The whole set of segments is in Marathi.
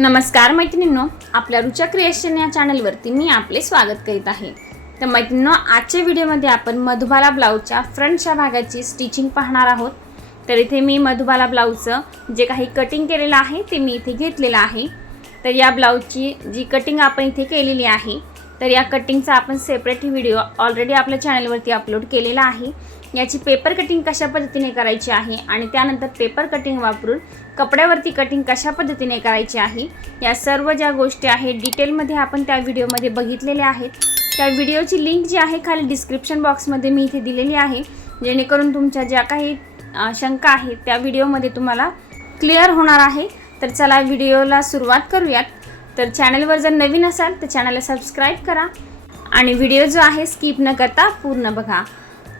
नमस्कार मैत्रिणींनो, आपल्या रुचा क्रिएशन या चॅनलवरती मी आपले स्वागत करीत आहे। तर मैत्रिणींनो, आजच्या व्हिडिओमध्ये आपण मधुबाला ब्लाऊजच्या फ्रंटच्या भागाची स्टिचिंग पाहणार आहोत। तर इथे मी मधुबाला ब्लाऊजचं जे काही कटिंग केलेलं आहे ते मी इथे घेतलेलं आहे। तर या ब्लाऊजची जी कटिंग आपण इथे केलेली आहे, तर या कटिंगचा आपण सेपरेट व्हिडिओ ऑलरेडी आपल्या चॅनलवरती अपलोड केलेला आहे। याची पेपर कटिंग कशा पद्धतीने करायची आहे आणि त्यानंतर पेपर कटिंग वापरून कपड्यावरती कटिंग कशा पद्धतीने करायची आहे, या सर्व ज्या गोष्टी आहेत डिटेलमध्ये आपण त्या व्हिडिओमध्ये बघितलेल्या आहेत। त्या व्हिडिओची लिंक जी आहे खाली डिस्क्रिप्शन बॉक्समध्ये मी इथे दिलेली आहे, जेणेकरून तुमच्या ज्या काही शंका आहेत त्या व्हिडिओमध्ये तुम्हाला क्लिअर होणार आहे। तर चला व्हिडिओला सुरुवात करूयात। तर चॅनलवर जर नवीन असाल तर चॅनलला सबस्क्राइब करा आणि व्हिडिओ जो आहे स्किप न करता पूर्ण बघा।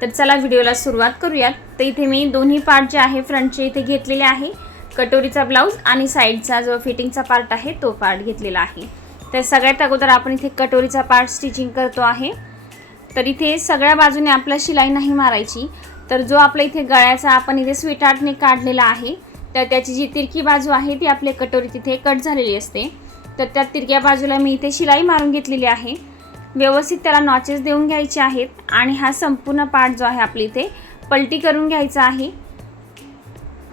तर चला व्हिडिओला सुरुवात करूयात। तर इथे मी दोन्ही पार्ट जे आहे फ्रंटचे इथे घेतलेले आहे, कटोरीचा ब्लाऊज आणि साइडचा जो फिटिंगचा पार्ट आहे तो पार्ट घेतलेला आहे। तर सगळ्यात अगोदर आपण इथे कटोरीचा पार्ट स्टिचिंग करतो आहे। तर इथे सगळ्या बाजूने आपला शिलाई नाही मारायची। तर जो आपल्या इथे गळ्याचा आपण इथे स्वीट आर्टने काढलेला आहे, तर त्याची जी तिरकी बाजू आहे ती आपल्या कटोरीत इथे कट झालेली असते। तर त्या तिरक्या बाजूला मी इथे शिलाई मारून घेतलेली आहे। व्यवस्थित त्याला नॉचेस देऊन घ्यायचे आहेत आणि हा संपूर्ण पार्ट जो आहे आपल्या इथे पलटी करून घ्यायचा आहे।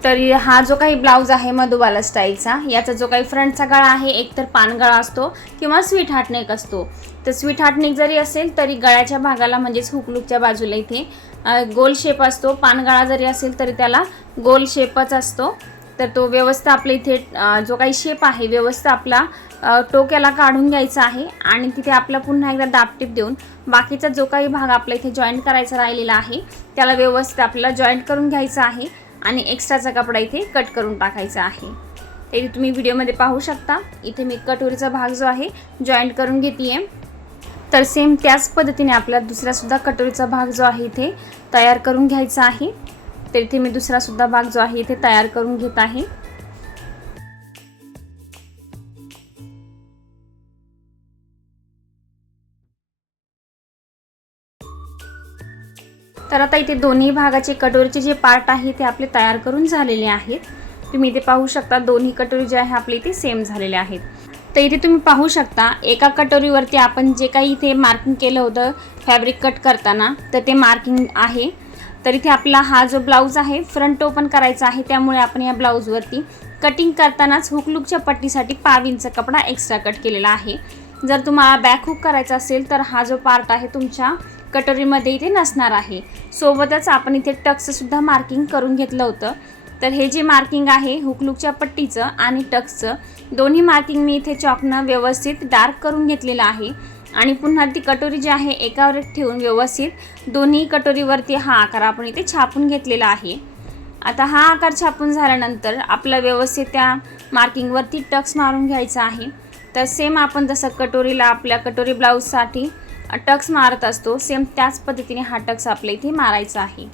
तर हा जो काही ब्लाऊज आहे मधुबाला स्टाईलचा, याचा जो काही फ्रंटचा गळा आहे एकतर पानगळा असतो किंवा स्वीट हार्ट नेक असतो। तर स्वीट हार्ट नेक जरी असेल तरी गळ्याच्या भागाला म्हणजेच हुकलूकच्या बाजूला इथे गोल शेप असतो। पानगळा जरी असेल तरी त्याला गोल शेपच असतो। तर तो व्यवस्थित आपल्या इथे जो काही शेप आहे व्यवस्थित आपला टोक्याला काढून घ्यायचा आहे आणि तिथे आपला पुन्हा एकदा दाबटीप देऊन बाकीचा जो काही भाग आपला इथे जॉईंट करायचा राहिलेला आहे त्याला व्यवस्थित आपल्याला जॉईंट करून घ्यायचा आहे आणि एक्स्ट्राचा कपडा इथे कट करून टाकायचा आहे। ते तुम्ही व्हिडिओमध्ये पाहू शकता। इथे मी कटोरीचा भाग जो आहे जॉईंट करून घेते। तर सेम त्याच पद्धतीने आपला दुसरा सुद्धा कटोरीचा भाग जो आहे इथे तयार करून घ्यायचा आहे। तर इथे मी दुसरा सुद्धा भाग जो आहे इथे तयार करून घेत आहे। तर आता इथे दोन्ही भागाचे कटोरीचे जे पार्ट आहे ते आपले तयार करून झालेले आहेत। तुम्ही इथे पाहू शकता दोन्ही कटोरी जे आहे आपले इथे सेम झालेले आहेत। तर इथे तुम्ही पाहू शकता एका कटोरीवरती आपण जे काही इथे मार्किंग केलं होतं फॅब्रिक कट करताना, तर ते मार्किंग आहे। तर इथे आपला हा जो ब्लाऊज आहे फ्रंट ओपन करायचा आहे, त्यामुळे आपण या ब्लाऊजवरती कटिंग करतानाच हुकलूकच्या पट्टीसाठी 5 इंच कपडा एक्स्ट्रा कट केलेला आहे। जर तुम्हाला बॅक हुक करायचा असेल तर हा जो पार्ट आहे तुमच्या कटोरीमध्ये इथे नसणार आहे। सोबतच आपण इथे टक्स सुद्धा मार्किंग करून घेतलं होतं। तर हे जे मार्किंग आहे हुकलूकच्या पट्टीचं आणि टक्सचं दोन्ही मार्किंग मी इथे चॉकनं व्यवस्थित डार्क करून घेतलेलं आहे आणि पुन्हा ती कटोरी जी आहे एकावर एक ठेवून व्यवस्थित दोन्ही कटोरीवरती हा आकार आपण इथे छापून घेतलेला आहे। आता हा आकार छापून झाल्यानंतर आपला व्यवस्थित त्या मार्किंगवरती टक्स मारून घ्यायचा आहे। तर सेम आपण जसं कटोरीला आपल्या कटोरी ब्लाऊजसाठी टक्स मारत असतो, सेम त्याच पद्धतीने हा टक्स आपल्या इथे मारायचा आहे।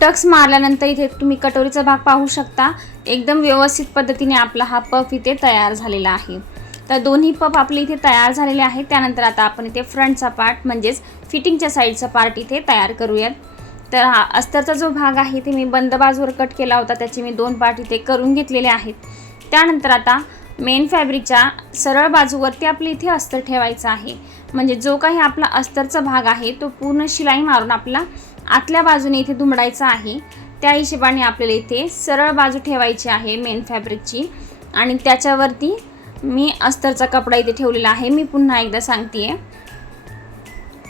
टक्स मारल्यानंतर इथे तुम्ही कटोरीचा भाग पाहू शकता, एकदम व्यवस्थित पद्धतीने आपला हा पफ इथे तयार झालेला आहे। तर दोन्ही पफ आपले इथे तयार झालेले आहेत। त्यानंतर आता आपण इथे फ्रंटचा पार्ट म्हणजेच फिटिंगच्या साईडचा पार्ट इथे तयार करूयात। तर हा अस्तरचा जो भाग आहे ते मी बंद बाजूवर कट केला होता, त्याचे मी 2 पार्ट इथे करून घेतलेले आहेत। त्यानंतर आता मेन फॅब्रिकच्या सरळ बाजूवरती आपले इथे अस्तर ठेवायचा आहे, म्हणजे जो काही आपला अस्तरचा भाग आहे तो पूर्ण शिलाई मारून आपला आतल्या बाजूने इथे दुमडायचा आहे। त्या हिशोबाने आपल्याला इथे सरळ बाजू ठेवायची आहे मेन फॅब्रिकची आणि त्याच्यावरती मी अस्तरचा कपडा इथे ठेवलेला आहे। मी पुन्हा एकदा सांगते,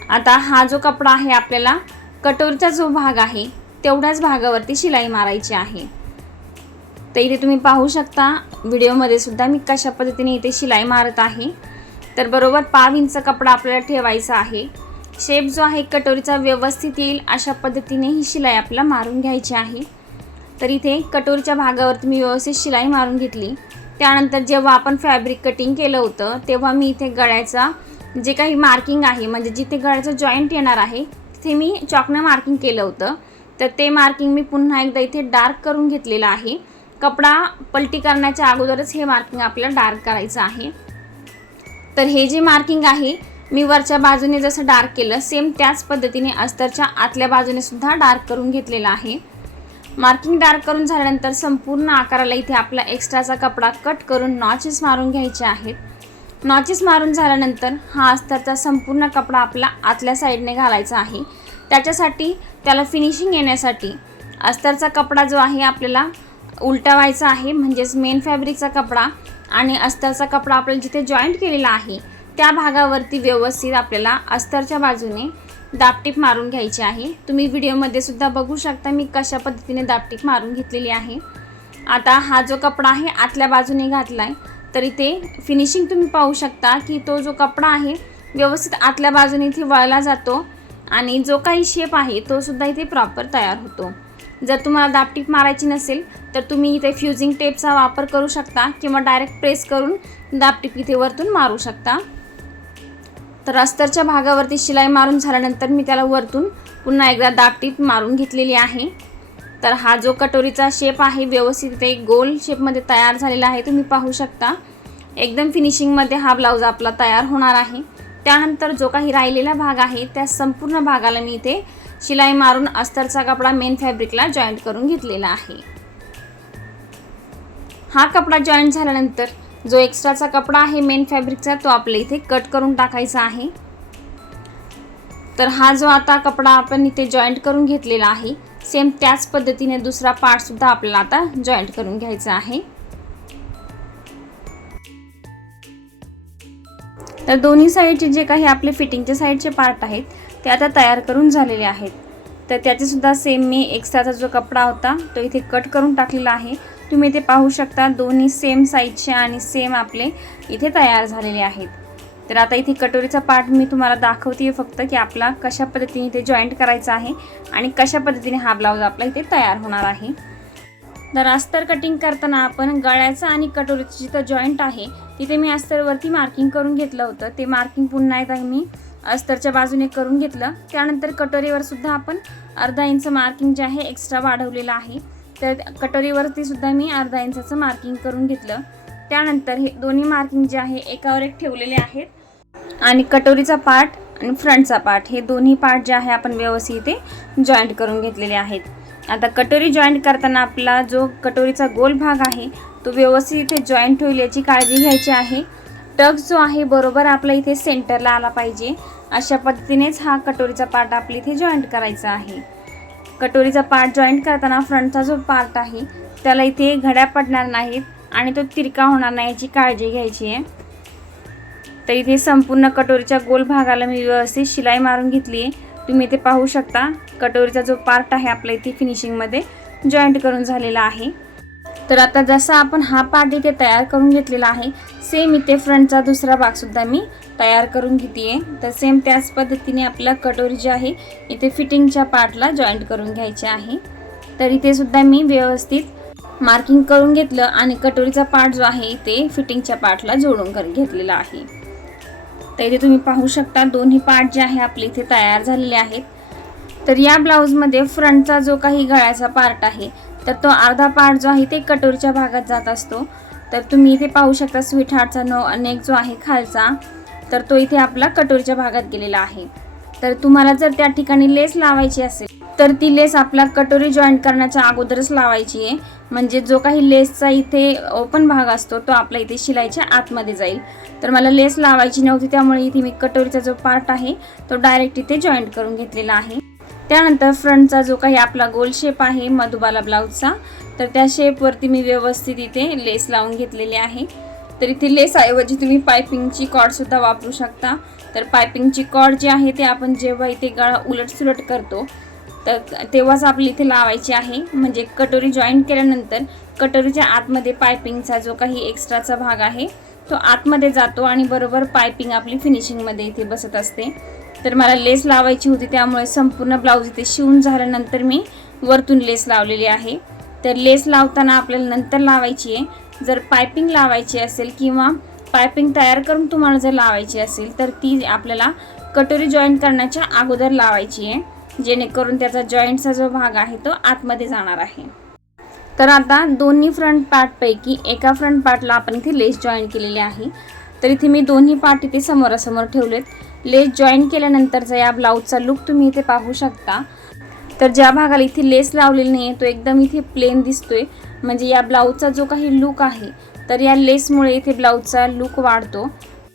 आता हा जो कपडा आहे आपल्याला कटोरीचा जो भाग आहे तेवढ्याच भागावरती शिलाई मारायची आहे। तर इथे तुम्ही पाहू शकता व्हिडिओमध्ये सुद्धा मी कशा पद्धतीने इथे शिलाई मारत आहे। तर बरोबर 5 इंच कपडा आपल्याला ठेवायचा आहे। शेप जो आहे कटोरीचा व्यवस्थित येईल अशा पद्धतीने ही शिलाई आपल्याला मारून घ्यायची आहे। तर इथे कटोरीच्या भागावरती मी व्यवस्थित शिलाई मारून घेतली। त्यानंतर जेव्हा आपण फॅब्रिक कटिंग केलं होतं तेव्हा मी इथे गळ्याचा जे काही मार्किंग आहे, म्हणजे जिथे गळ्याचं जॉईंट येणार आहे तिथे मी चॉकनं मार्किंग केलं होतं। तर ते मार्किंग मी पुन्हा एकदा इथे डार्क करून घेतलेलं आहे। कपडा पलटी करण्याच्या अगोदरच हे मार्किंग आपल्याला डार्क करायचं आहे। तर हे जे मार्किंग आहे मी वरच्या बाजूने जसं डार्क केलं सेम त्याच पद्धतीने अस्तरच्या आतल्या बाजूने सुद्धा डार्क करून घेतलेलं आहे। मार्किंग डार्क करून झाल्यानंतर संपूर्ण आकाराला इथे आपला एक्स्ट्राचा कपडा कट करून नॉचेस मारून घ्यायचे आहेत. नॉचेस मारून झाल्यानंतर हा अस्तरचा संपूर्ण कपडा आपला आतल्या साईडने घालायचा आहे. त्याच्यासाठी त्याला फिनिशिंग येण्यासाठी अस्तरचा कपडा जो आहे आपल्याला उलटवायचा आहे, म्हणजेच मेन फॅब्रिकचा कपडा आणि अस्तरचा कपडा आपल्याला जिथे जॉईंट केलेला आहे त्या भागावरती व्यवस्थित आपल्याला अस्तरच्या बाजूने दाबटीप मारून घ्यायची आहे. तुम्ही व्हिडिओमध्ये सुद्धा बघू शकता मी कशा पद्धतीने दाबटीप मारून घेतलेली आहे. आता हा जो कपडा आहे आतल्या बाजूने घातला आहे, तर इथे फिनिशिंग तुम्ही पाहू शकता की तो जो कपडा आहे व्यवस्थित आतल्या बाजूने इथे वळला जातो आणि जो काही शेप आहे तो सुद्धा इथे प्रॉपर तयार होतो. जर तुम्हाला दाबटीप मारायची नसेल तर तुम्ही इथे फ्युजिंग टेपचा वापर करू शकता किंवा डायरेक्ट प्रेस करून दाबटीप इथे वरतून मारू शकता. तर अस्तरच्या भागावरती शिलाई मारून झाल्यानंतर मी त्याला वरतून पुन्हा एकदा दाबटीप मारून घेतलेली आहे. तर हा जो कटोरीचा शेप आहे व्यवस्थित इथे गोल शेपमध्ये तयार झालेला आहे. तुम्ही पाहू शकता एकदम फिनिशिंगमध्ये हा ब्लाऊज आपला तयार होणार आहे. त्यानंतर जो काही राहिलेला भाग आहे त्या संपूर्ण भागाला मी इथे शिलाई मारून अस्तरचा कपडा मेन फॅब्रिकला जॉईंट करून घेतलेला आहे. हा कपडा जॉईंट झाल्यानंतर जो एक्स्ट्राचा कपडा आहे मेन फॅब्रिकचा तो आपल्या इथे कट करून टाकायचा आहे. तर हा जो आता कपडा आपण इथे जॉईंट करून घेतलेला आहे सेम त्याच पद्धतीने दुसरा पार्ट सुद्धा आपल्याला आता जॉईंट करून घ्यायचा आहे. तर दोन्ही साईडचे जे काही आपले फिटिंगच्या साईडचे पार्ट आहेत ते आता तयार करून झालेले आहेत. तर त्याचे सुद्धा सेम मी एक्स्ट्राचा जो कपडा होता तो इथे कट करून टाकलेला आहे. तुम्ही इथे पाहू शकता दोन्ही सेम साईजचे आणि सेम आपले इथे तयार झालेले आहेत. तर आता इथे कटोरीचा पार्ट मी तुम्हाला दाखवते फक्त की आपला कशा पद्धतीने इथे जॉईंट करायचा आहे आणि कशा पद्धतीने हा ब्लाऊज आपला इथे तयार होणार आहे. तर अस्तर कटिंग करताना आपण गळ्याचं आणि कटोरीचं जिथं जॉईंट आहे तिथे मी अस्तरवरती मार्किंग करून घेतलं होतं. ते मार्किंग पुन्हा एकदा मी अस्तरच्या बाजूने करून घेतलं. त्यानंतर कटोरीवर सुद्धा आपण अर्धा इंच मार्किंग जे आहे एक्स्ट्रा वाढवलेलं आहे. तर कटोरीवरती सुद्धा मी अर्धा इंचाचं मार्किंग करून घेतलं. त्यानंतर हे दोन्ही मार्किंग जे आहे एकावर एक ठेवलेले आहेत आणि कटोरीचा पार्ट आणि फ्रंटचा पार्ट हे दोन्ही पार्ट जे आहे आपण व्यवस्थित इथे जॉईंट करून घेतलेले आहेत. आता कटोरी जॉईंट करताना आपला जो कटोरीचा गोल भाग आहे तो व्यवस्थित इथे जॉईंट होईल याची काळजी घ्यायची आहे. टक्स जो आहे बरोबर आपला इथे सेंटरला आला पाहिजे अशा पद्धतीनेच हा कटोरीचा पार्ट आपल्या इथे जॉईंट करायचा आहे. कटोरीचा पार्ट जॉईंट करताना फ्रंटचा जो पार्ट आहे त्याला इथे घड्या पडणार नाहीत आणि तो तिरका होणार नाही याची काळजी घ्यायची आहे. तर इथे संपूर्ण कटोरीच्या गोल भागाला मी व्यवस्थित शिलाई मारून घेतली आहे. तुम्ही इथे पाहू शकता कटोरीचा जो पार्ट आहे आपल्या इथे फिनिशिंगमध्ये जॉईंट करून झालेला आहे. तर आता जसा आपण हा पार्ट इथे तयार करून घेतलेला आहे सेम इथे फ्रंटचा दुसरा भागसुद्धा मी तयार करून घेते आहे. तर सेम त्याच पद्धतीने आपला कटोरी जे आहे इथे फिटिंगच्या पार्टला जॉईंट करून घ्यायचे आहे. तर इथे सुद्धा मी व्यवस्थित मार्किंग करून घेतलं आणि कटोरीचा पार्ट जो आहे इथे फिटिंगच्या पार्टला जोडून घेतलेला आहे. तर इथे तुम्ही पाहू शकता दोन्ही पार्ट जे आहे आपले इथे तयार झालेले आहेत. तर या ब्लाऊजमध्ये फ्रंटचा जो काही गळ्याचा पार्ट आहे तर तो अर्धा पार्ट जो आहे ते कटोरीच्या भागात जात असतो. तर तुम्ही इथे पाहू शकता स्वीट हार्टचा नेक जो आहे खालचा तर तो इथे आपला कटोरीच्या भागात गेलेला आहे. तर तुम्हाला जर त्या ठिकाणी लेस लावायची असेल तर ती लेस आपला कटोरी जॉईंट करण्याच्या अगोदरच लावायची आहे. म्हणजे जो काही लेसचा इथे ओपन भाग असतो तो आपला इथे शिलाईच्या आतमध्ये जाईल. तर मला लेस लावायची नव्हती त्यामुळे इथे मी कटोरीचा जो पार्ट आहे तो डायरेक्ट इथे जॉईंट करून घेतलेला आहे. त्यानंतर फ्रंटचा जो काही आपला गोल शेप आहे मधुबाला ब्लाऊजचा तर त्या शेपवरती मी व्यवस्थित इथे लेस लावून घेतलेली आहे. तर इथे लेस ऐवजी तुम्ही पायपिंगची कॉर्डसुद्धा वापरू शकता. तर पायपिंगची कॉर्ड जी आहे ते आपण जेव्हा इथे गळा उलटसुलट करतो तर तेव्हाच आपली इथे लावायची आहे. म्हणजे कटोरी जॉईंट केल्यानंतर कटोरीच्या आतमध्ये पायपिंगचा जो काही एक्स्ट्राचा भाग आहे तो आतमध्ये जातो आणि बरोबर पायपिंग आपली फिनिशिंगमध्ये इथे बसत असते. तर मला लेस लावायची होती त्यामुळे संपूर्ण ब्लाऊज इथे शिवून झाल्यानंतर मी वरतून लेस लावलेली आहे. तर लेस लावताना आपल्याला नंतर लावायची आहे. जर पायपिंग लावायची असेल किंवा पायपिंग तयार करून तुम्हाला जर लावायची असेल तर ती आपल्याला कटोरी जॉईंट करण्याच्या अगोदर लावायची आहे, जेणेकरून त्याचा जॉईंटचा जो भाग आहे तो आतमध्ये जाणार आहे. तर आता दोन्ही फ्रंट पार्टपैकी एका फ्रंट पार्टला आपण इथे लेस जॉईंट केलेली आहे. तर इथे मी दोन्ही पार्ट इथे समोरासमोर ठेवलेत. लेस जॉईंट केल्यानंतरचा या ब्लाऊजचा लुक तुम्ही इथे पाहू शकता. तर ज्या भागाला इथे लेस लावलेली नाही आहे तो एकदम इथे प्लेन दिसतोय, म्हणजे या ब्लाऊजचा जो काही लुक आहे तर या लेसमुळे इथे ब्लाऊजचा लुक वाढतो.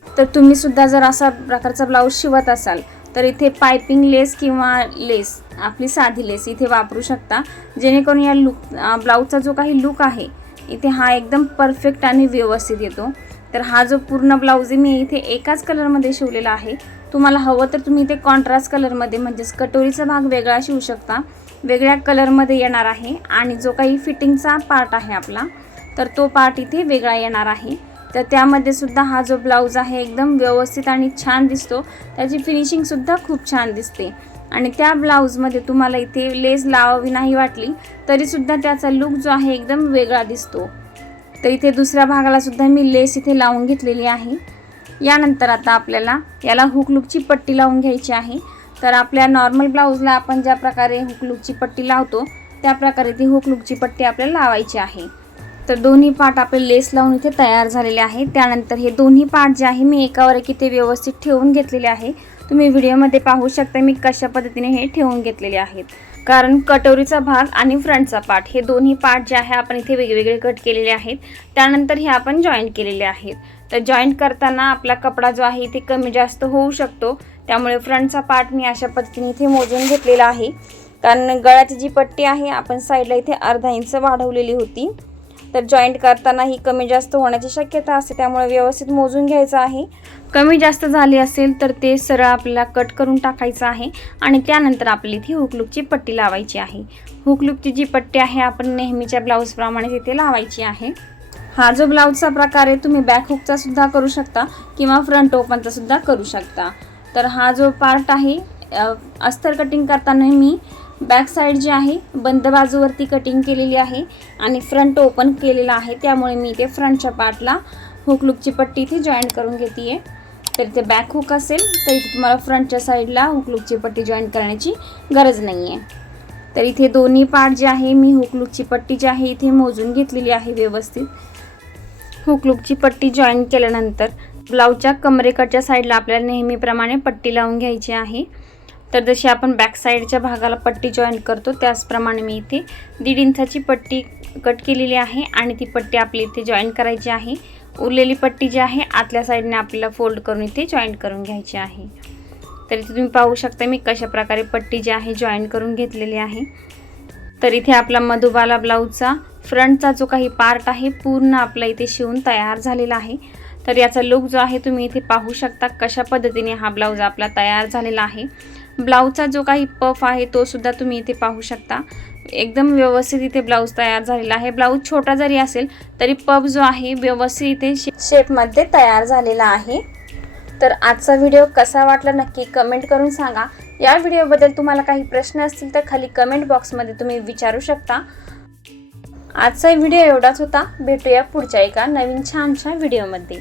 तर तुम्ही सुद्धा जर असा प्रकारचा ब्लाऊज शिवत असाल तर इथे पायपिंग लेस किंवा लेस आपली साधी लेस इथे वापरू शकता, जेणेकरून या ब्लाऊजचा जो काही लुक आहे इथे हा एकदम परफेक्ट आणि व्यवस्थित येतो. तर हा जो पूर्ण ब्लाऊज आहे मी इथे एकाच कलरमध्ये शिवलेला आहे. तुम्हाला हवं तर तुम्ही इथे कॉन्ट्रास्ट कलरमध्ये म्हणजेच कटोरीचा भाग वेगळा शिवू शकता, वेगळ्या कलरमध्ये येणार आहे. आणि जो काही फिटिंगचा पार्ट आहे आपला तर तो पार्ट इथे वेगळा येणार आहे. तर त्यामध्ये सुद्धा हा जो ब्लाऊज आहे एकदम व्यवस्थित आणि छान दिसतो, त्याची फिनिशिंगसुद्धा खूप छान दिसते. आणि त्या ब्लाऊजमध्ये तुम्हाला इथे लेस लावावी नाही वाटली तरीसुद्धा त्याचा लुक जो आहे एकदम वेगळा दिसतो. तर इथे दुसऱ्या भागाला सुद्धा मी लेस इथे लावून घेतलेली आहे. यानंतर आता आपल्याला याला हुक लुकची पट्टी लावून घ्यायची आहे. तर आपल्या नॉर्मल ब्लाऊजला आपण ज्या प्रकारे हुक लुकची पट्टी लावतो त्या प्रकारे ती हुक लुकची पट्टी आपल्याला लावायची आहे. तर दोन्ही पार्ट आपले लेस लावून इथे तयार झालेले आहे. त्यानंतर हे दोन्ही पार्ट जे आहे मी एकावर एक इथे व्यवस्थित ठेवून घेतलेले आहे. तुम्ही व्हिडिओमध्ये पाहू शकता मी कशा पद्धतीने हे ठेवून घेतलेले आहेत, कारण कटोरीचा भाग आणि फ्रंटचा पार्ट हे दोन्ही पार्ट जे आहे आपण इथे वेगवेगळे कट केलेले आहेत. त्यानंतर हे आपण जॉईंट केलेले आहेत. तर जॉईंट करताना आपला कपडा जो आहे इथे कमी जास्त होऊ शकतो, त्यामुळे फ्रंटचा पार्ट मी अशा पद्धतीने इथे मोजून घेतलेला आहे. कारण गळ्याची जी पट्टी आहे आपण साईडला इथे अर्धा इंच वाढवलेली होती. तर जॉईंट करताना ही कमी जास्त होण्याची शक्यता असते, त्यामुळे व्यवस्थित मोजून घ्यायचं आहे. कमी जास्त झाली असेल तर ते सरळ आपल्याला कट करून टाकायचं आहे. आणि त्यानंतर आपली इथे हुक लुकची पट्टी लावायची आहे. हुक लुकची जी पट्टी आहे आपण नेहमीच्या ब्लाऊजप्रमाणे तिथे लावायची आहे. हा जो ब्लाऊजचा प्रकार आहे तुम्ही बॅक हुकचा सुद्धा करू शकता किंवा फ्रंट ओपनचा सुद्धा करू शकता. तर हा जो पार्ट आहे अस्तर कटिंग करताना मी बॅक साईड जी आहे बंद बाजूवरती कटिंग केलेली आहे आणि फ्रंट ओपन केलेला आहे, त्यामुळे मी इथे फ्रंटच्या पार्टला हुक लुकची पट्टी इथे जॉईंट करून घेते आहे. तर इथे बॅक हुक असेल तर इथे तुम्हाला फ्रंटच्या साईडला हुक लुकची पट्टी जॉईंट करण्याची गरज नाही आहे. तर इथे दोन्ही पार्ट जे आहे मी हुक लुकची पट्टी जी आहे इथे मोजून घेतलेली आहे व्यवस्थित. हुक लुकची पट्टी जॉईन केल्यानंतर ब्लाऊजच्या कमरेकडच्या साईडला आपल्याला नेहमीप्रमाणे पट्टी लावून घ्यायची आहे. तर जशी आपण बॅक साईडच्या भागाला पट्टी जॉईन करतो त्याचप्रमाणे मी इथे 1.5 इंचाची पट्टी कट केलेली आहे आणि ती पट्टी आपली इथे जॉईन करायची आहे. उरलेली पट्टी जी आहे आतल्या साईडने आपल्याला फोल्ड करून इथे जॉईन करून घ्यायची आहे. तर इथे तुम्ही पाहू शकता मी कशा प्रकारे पट्टी जी आहे जॉईन करून घेतलेली आहे. तर इथे आपला मधुबाला ब्लाऊजचा फ्रंटचा जो काही पार्ट आहे पूर्ण आपला इथे शिवून तयार झालेला आहे. तर याचा लुक जो आहे तुम्ही इथे पाहू शकता कशा पद्धतीने हा ब्लाऊज आपला तयार झालेला आहे. ब्लाऊजचा जो काही पफ आहे तो सुद्धा तुम्ही इथे पाहू शकता. एकदम व्यवस्थित इथे ब्लाऊज तयार झालेला आहे. ब्लाऊज छोटा जरी असेल तरी पफ जो आहे व्यवस्थित इथे शेपमध्ये तयार झालेला आहे. तर आजचा व्हिडिओ कसा वाटला नक्की कमेंट करून सांगा. या व्हिडिओबद्दल तुम्हाला काही प्रश्न असतील तर खाली कमेंट बॉक्समध्ये तुम्ही विचारू शकता. आजचा व्हिडिओ एवढाच होता. भेटूया पुढच्या एका नवीन छानशा व्हिडिओमध्ये.